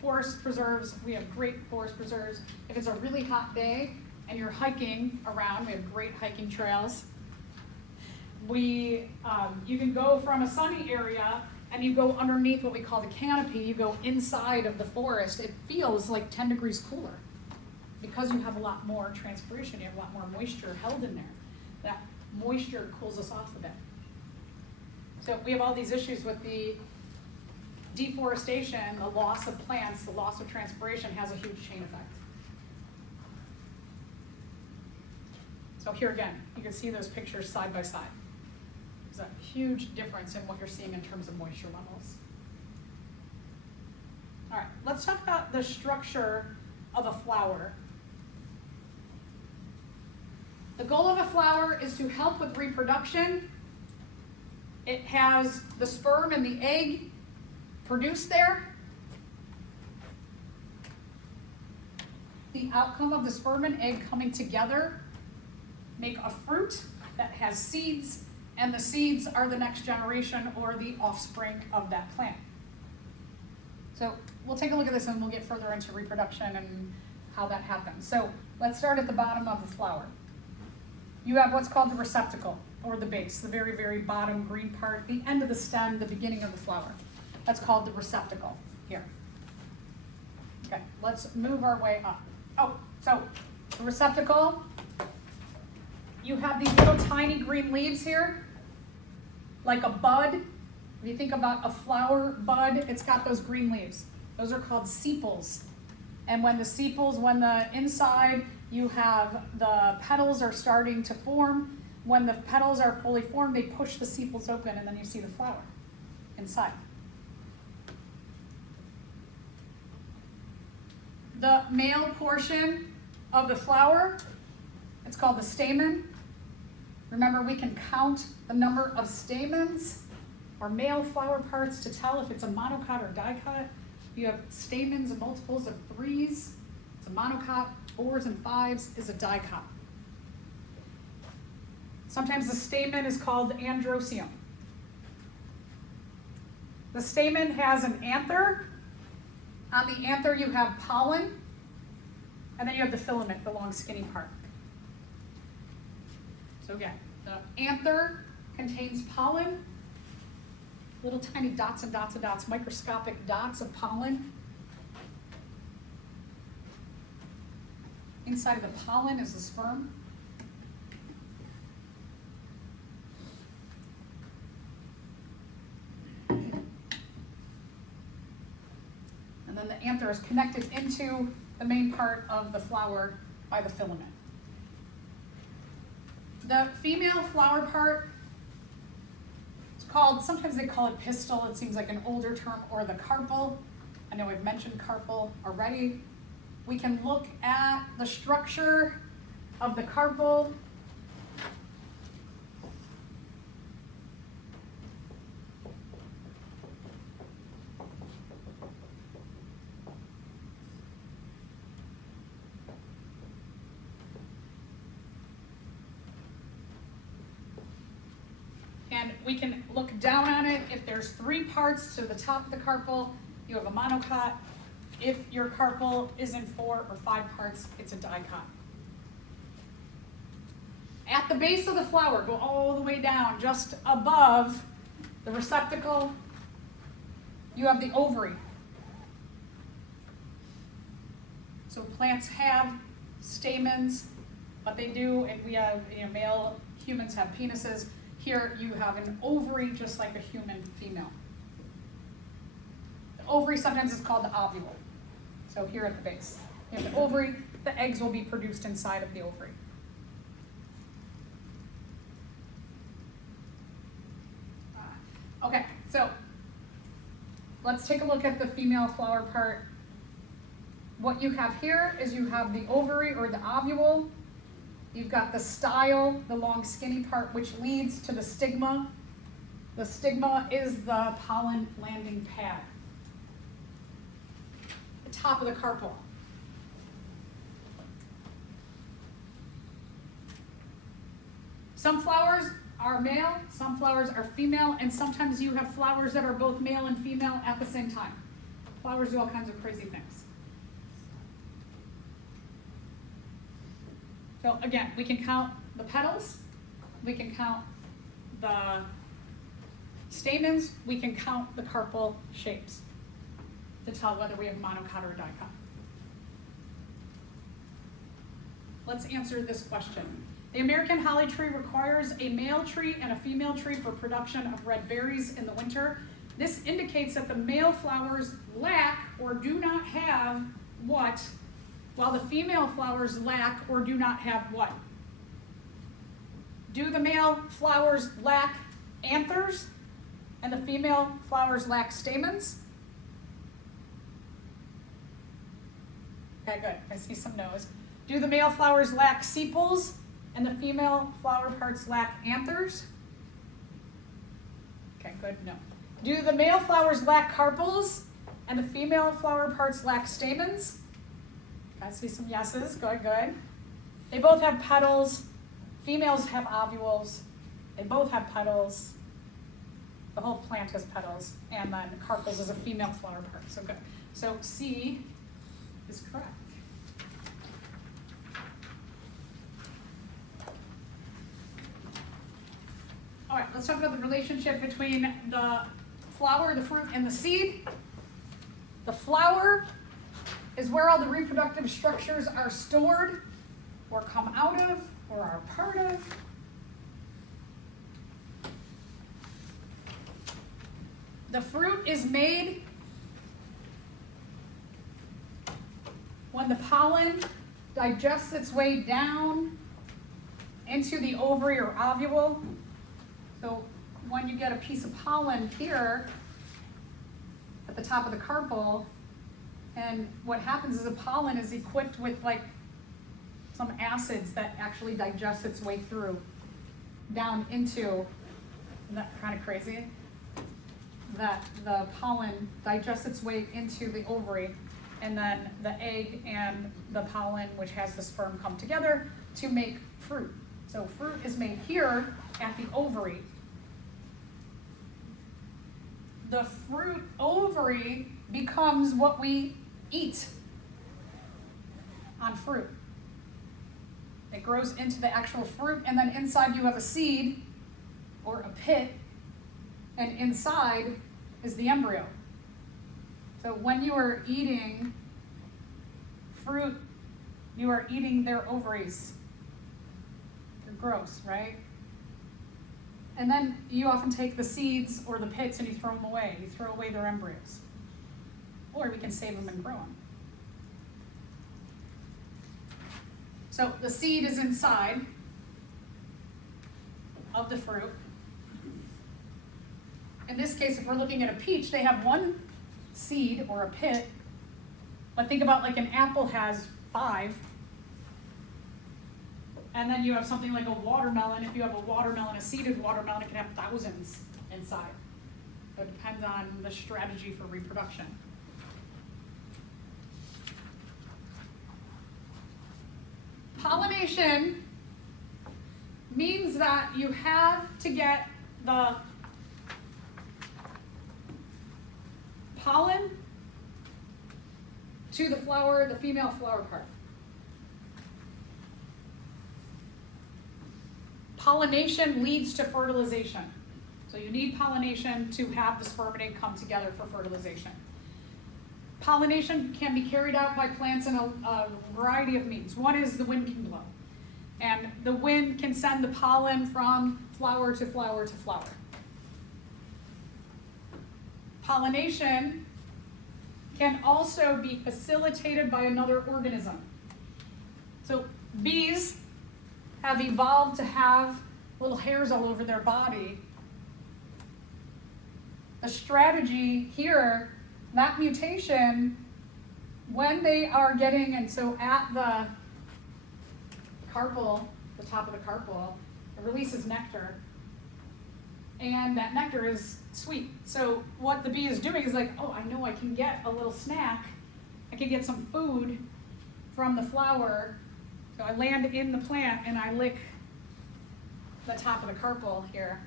forest preserves, we have great forest preserves. If it's a really hot day and you're hiking around, we have great hiking trails. You can go from a sunny area and you go underneath what we call the canopy, you go inside of the forest, it feels like 10 degrees cooler because you have a lot more transpiration, you have a lot more moisture held in there. That moisture cools us off a bit. So we have all these issues with the deforestation, the loss of plants, the loss of transpiration has a huge chain effect. So here again, you can see those pictures side by side. There's a huge difference in what you're seeing in terms of moisture levels. All right, let's talk about the structure of a flower. The goal of a flower is to help with reproduction. It has the sperm and the egg produced there. The outcome of the sperm and egg coming together make a fruit that has seeds, and the seeds are the next generation or the offspring of that plant. So we'll take a look at this and we'll get further into reproduction and how that happens. So let's start at the bottom of the flower. You have what's called the receptacle, or the base, the very, very bottom green part, the end of the stem, the beginning of the flower. That's called the receptacle here. Okay, let's move our way up. Oh, so the receptacle, you have these little tiny green leaves here, like a bud. If you think about a flower bud, it's got those green leaves. Those are called sepals. And when the sepals, when the inside You have the petals are starting to form. When the petals are fully formed, they push the sepals open, and then you see the flower inside. The male portion of the flower, it's called the stamen. Remember, we can count the number of stamens or male flower parts to tell if it's a monocot or dicot. You have stamens and multiples of 3s, it's a monocot. 4s and 5s is a dicot. Sometimes the stamen is called androecium. The stamen has an anther. On the anther you have pollen, and then you have the filament, the long skinny part. So again, the anther contains pollen, little tiny dots and dots and dots, microscopic dots of pollen. Inside of the pollen is the sperm. And then the anther is connected into the main part of the flower by the filament. The female flower part, it's called, sometimes they call it pistil, it seems like an older term, or the carpel. I know we've mentioned carpel already. We can look at the structure of the carpel. And we can look down on it. If there's 3 parts to the top of the carpel, you have a monocot. If your carpel is in 4 or 5 parts, it's a dicot. At the base of the flower, go all the way down, just above the receptacle, you have the ovary. So plants have stamens, but they do, and we have, male humans have penises. Here you have an ovary just like a human female. The ovary sometimes is called the ovule. So here at the base, you have the ovary, the eggs will be produced inside of the ovary. Okay, so let's take a look at the female flower part. What you have here is you have the ovary or the ovule. You've got the style, the long skinny part, which leads to the stigma. The stigma is the pollen landing pad. The top of the carpel. Some flowers are male, some flowers are female, and sometimes you have flowers that are both male and female at the same time. Flowers do all kinds of crazy things. So again, we can count the petals, we can count the stamens, we can count the carpel shapes to tell whether we have monocot or dicot. Let's answer this question. The American holly tree requires a male tree and a female tree for production of red berries in the winter. This indicates that the male flowers lack or do not have what, while the female flowers lack or do not have what? Do the male flowers lack anthers and the female flowers lack stamens? Okay, good. I see some no's. Do the male flowers lack sepals and the female flower parts lack anthers? Okay, good. No. Do the male flowers lack carpels and the female flower parts lack stamens? I see some yeses. Good, good. They both have petals. Females have ovules. They both have petals. The whole plant has petals. And then carpels is a female flower part. So good. So C is correct. All right, let's talk about the relationship between the flower, the fruit, and the seed. The flower is where all the reproductive structures are stored or come out of or are part of. The fruit is made when the pollen digests its way down into the ovary or ovule. So when you get a piece of pollen here at the top of the carpel, and what happens is the pollen is equipped with like some acids that actually digest its way through down into, isn't that kind of crazy? That the pollen digests its way into the ovary, and then the egg and the pollen, which has the sperm, come together to make fruit. So fruit is made here at the ovary. The fruit ovary becomes what we eat on fruit. It grows into the actual fruit, and then inside you have a seed or a pit, and inside is the embryo. So when you are eating fruit, you are eating their ovaries. They're gross, right? And then you often take the seeds or the pits and you throw them away. You throw away their embryos. Or we can save them and grow them. So the seed is inside of the fruit. In this case, if we're looking at a peach, they have one seed or a pit. But think about like an apple has 5. And then you have something like a watermelon. If you have a watermelon, a seeded watermelon, it can have thousands inside. So it depends on the strategy for reproduction. Pollination means that you have to get the pollen to the flower, the female flower part. Pollination leads to fertilization. So you need pollination to have the sperm and egg come together for fertilization. Pollination can be carried out by plants in a variety of means. One is the wind can blow. And the wind can send the pollen from flower to flower to flower. Pollination can also be facilitated by another organism. So bees have evolved to have little hairs all over their body. The strategy here, that mutation, when they are getting, and so at the carpel, the top of the carpel, it releases nectar. And that nectar is sweet. So what the bee is doing is like, oh, I know I can get a little snack. I can get some food from the flower. So I land in the plant and I lick the top of the carpel here.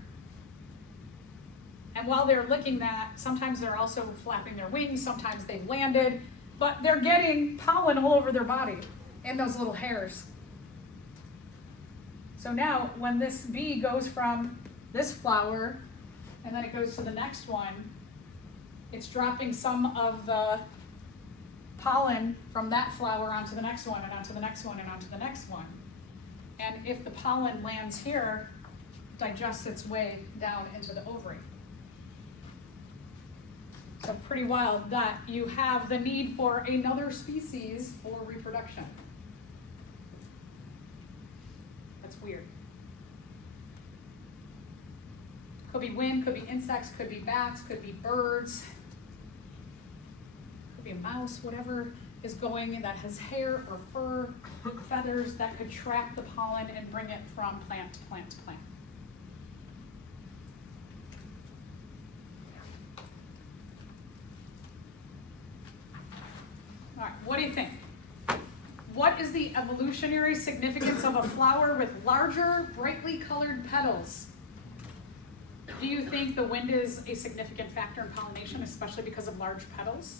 And while they're licking that, sometimes they're also flapping their wings, sometimes they've landed, but they're getting pollen all over their body in those little hairs. So now when this bee goes from this flower and then it goes to the next one, it's dropping some of the pollen from that flower onto the next one and onto the next one and onto the next one. And if the pollen lands here, digests its way down into the ovary. So pretty wild that you have the need for another species for reproduction. That's weird. Could be wind, could be insects, could be bats, could be birds, could be a mouse, whatever is going that has hair or fur, feathers that could trap the pollen and bring it from plant to plant to plant. All right, what do you think? What is the evolutionary significance of a flower with larger, brightly colored petals? Do you think the wind is a significant factor in pollination, especially because of large petals?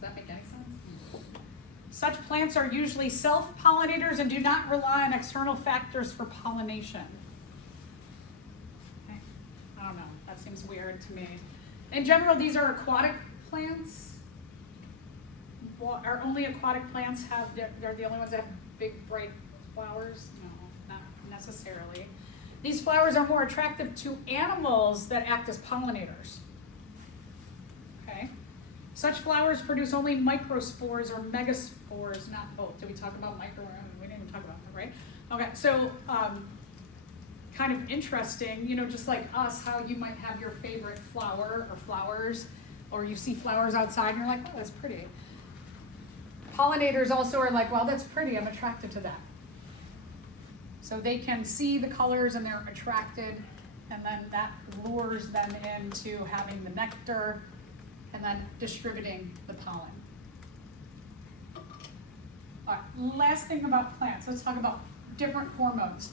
Does that make any sense? Such plants are usually self-pollinators and do not rely on external factors for pollination. Okay. I don't know, that seems weird to me. In general, these are aquatic plants. Well, are only aquatic plants they're the only ones that have big, bright flowers? No, not necessarily. These flowers are more attractive to animals that act as pollinators. Okay? Such flowers produce only microspores or pores, not both. Did we talk about micro? We didn't even talk about that, right? Okay, so kind of interesting, you know, just like us, how you might have your favorite flower or flowers, or you see flowers outside and you're like, oh, that's pretty. Pollinators also are like, well, that's pretty, I'm attracted to that. So they can see the colors and they're attracted, and then that lures them into having the nectar and then distributing the pollen. All right, last thing about plants, let's talk about different hormones.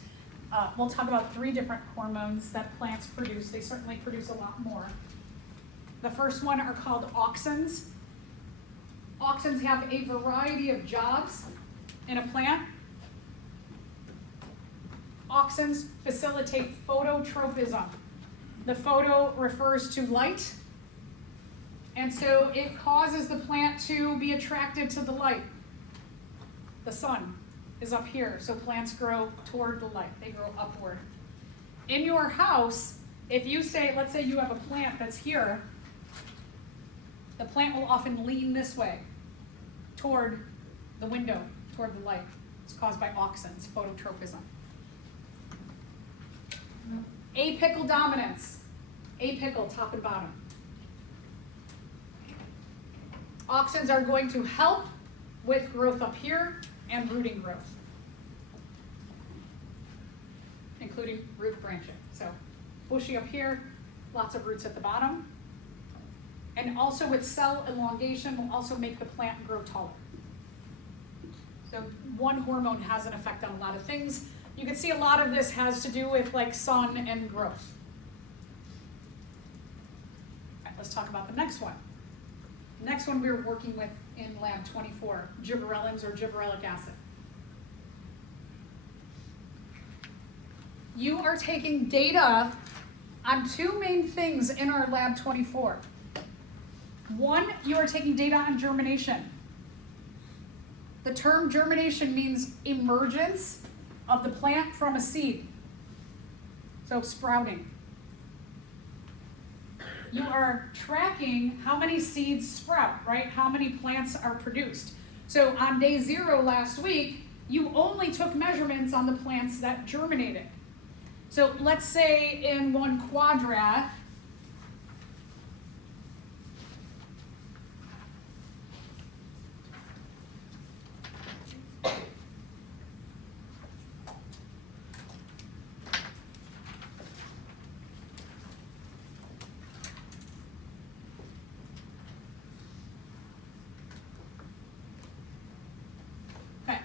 We'll talk about 3 different hormones that plants produce. They certainly produce a lot more. The first one are called auxins. Auxins have a variety of jobs in a plant. Auxins facilitate phototropism. The photo refers to light, and so it causes the plant to be attracted to the light. The sun is up here, so plants grow toward the light. They grow upward. In your house, if you say, let's say you have a plant that's here, the plant will often lean this way toward the window, toward the light. It's caused by auxins, phototropism. Apical dominance. Apical, top and bottom. Auxins are going to help with growth up here and rooting growth, including root branching. So bushy up here, lots of roots at the bottom. And also with cell elongation will also make the plant grow taller. So one hormone has an effect on a lot of things. You can see a lot of this has to do with like sun and growth. All right, let's talk about the next one. The next one we're working with in Lab 24, gibberellins or gibberellic acid. You are taking data on 2 main things in our Lab 24. One, you are taking data on germination. The term germination means emergence of the plant from a seed. So sprouting. You are tracking how many seeds sprout, right? How many plants are produced. So on day 0 last week, you only took measurements on the plants that germinated. So let's say in one quadrat,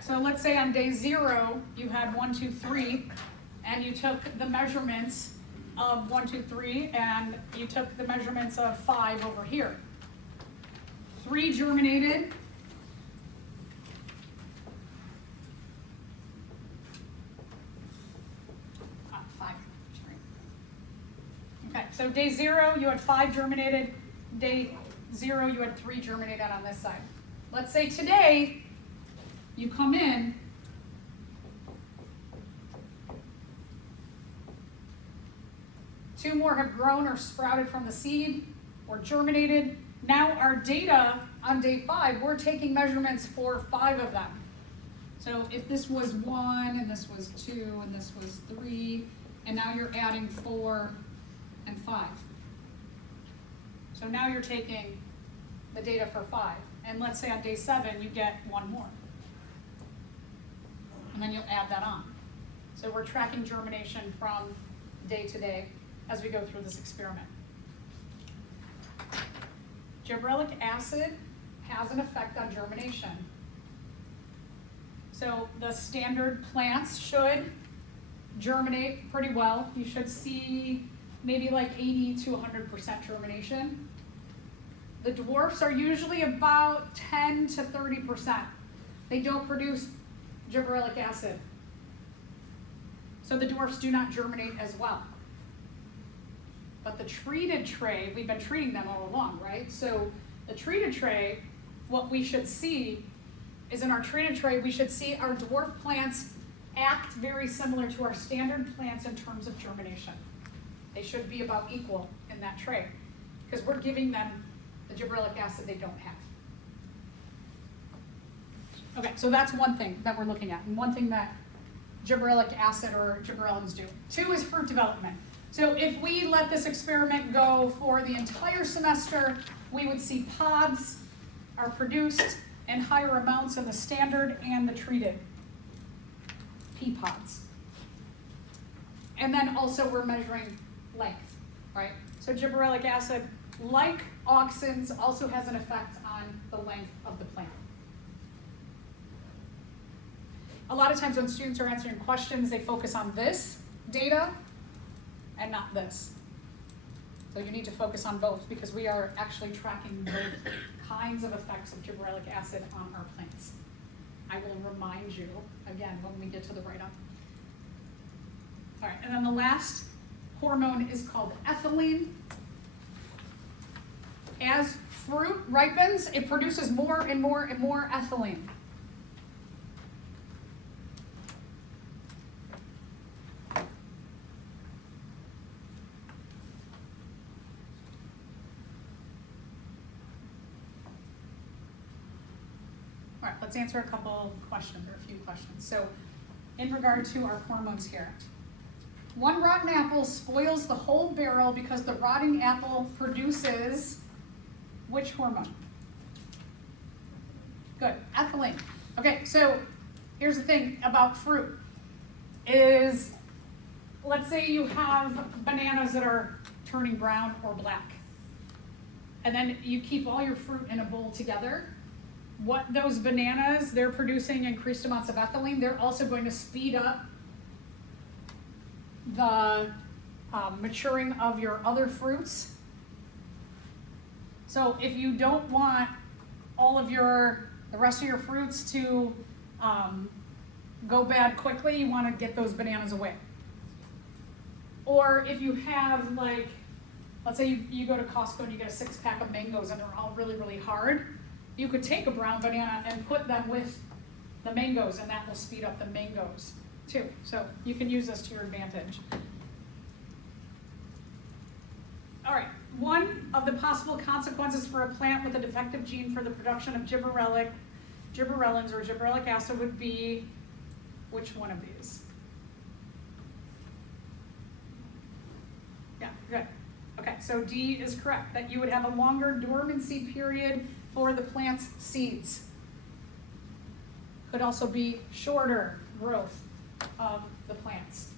so let's say on day 0, you had 1, 2, 3, and you took the measurements of 1, 2, 3, and you took the measurements of 5 over here. 3 germinated. 5. Okay, so day 0, you had 5 germinated. Day 0, you had 3 germinated on this side. Let's say today, you come in, two more have grown or sprouted from the seed or germinated. Now our data on day 5, we're taking measurements for 5 of them. So if this was 1 and this was 2 and this was 3, and now you're adding 4 and 5. So now you're taking the data for 5. And let's say on day 7, you get 1 more. And then you'll add that on. So we're tracking germination from day to day as we go through this experiment. Gibberellic acid has an effect on germination. So the standard plants should germinate pretty well. You should see maybe like 80 to 100% germination. The dwarfs are usually about 10 to 30%. They don't produce gibberellic acid. So the dwarfs do not germinate as well. But the treated tray, we've been treating them all along, right? So the treated tray, what we should see is in our treated tray, we should see our dwarf plants act very similar to our standard plants in terms of germination. They should be about equal in that tray because we're giving them the gibberellic acid they don't have. Okay, so that's one thing that we're looking at, and one thing that gibberellic acid or gibberellins do. 2 is fruit development. So if we let this experiment go for the entire semester, we would see pods are produced in higher amounts in the standard and the treated pea pods. And then also we're measuring length, right? So gibberellic acid, like auxins, also has an effect on the length of the plant. A lot of times when students are answering questions, they focus on this data and not this. So you need to focus on both because we are actually tracking both kinds of effects of gibberellic acid on our plants. I will remind you again when we get to the write-up. All right, and then the last hormone is called ethylene. As fruit ripens, it produces more and more and more ethylene. All right, let's answer a couple questions, or a few questions. So, in regard to our hormones here. 1 rotten apple spoils the whole barrel because the rotting apple produces which hormone? Good, ethylene. Okay, so here's the thing about fruit is, let's say you have bananas that are turning brown or black, and then you keep all your fruit in a bowl together. What those bananas, they're producing increased amounts of ethylene. They're also going to speed up the maturing of your other fruits. So if you don't want all of the rest of your fruits to go bad quickly, you want to get those bananas away. Or if you have, like, let's say you go to Costco and you get a 6-pack of mangoes and they're all really, really hard, you could take a brown banana and put them with the mangoes, and that will speed up the mangoes too. So you can use this to your advantage. All right, one of the possible consequences for a plant with a defective gene for the production of gibberellins or gibberellic acid would be which one of these? Yeah, good. Okay, so D is correct, that you would have a longer dormancy period for the plant's seeds. Could also be shorter growth of the plants.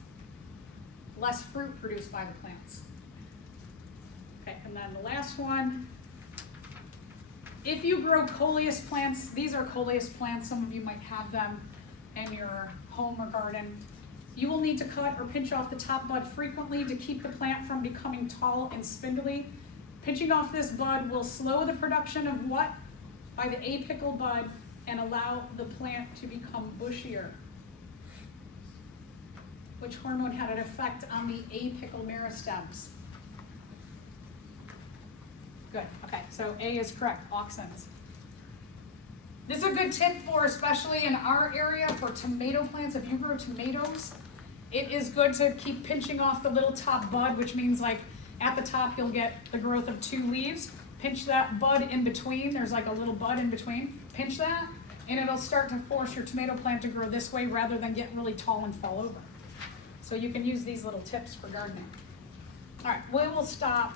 Less fruit produced by the plants. Okay, and then the last one. If you grow coleus plants, these are coleus plants, some of you might have them in your home or garden. You will need to cut or pinch off the top bud frequently to keep the plant from becoming tall and spindly. Pinching off this bud will slow the production of what? By the apical bud and allow the plant to become bushier. Which hormone had an effect on the apical meristems? Good, okay, so A is correct, auxins. This is a good tip for, especially in our area, for tomato plants. If you grow tomatoes, it is good to keep pinching off the little top bud, which means like at the top you'll get the growth of 2 leaves. Pinch that bud in between, there's like a little bud in between. Pinch that, and it'll start to force your tomato plant to grow this way rather than get really tall and fall over. So you can use these little tips for gardening. All right, we will stop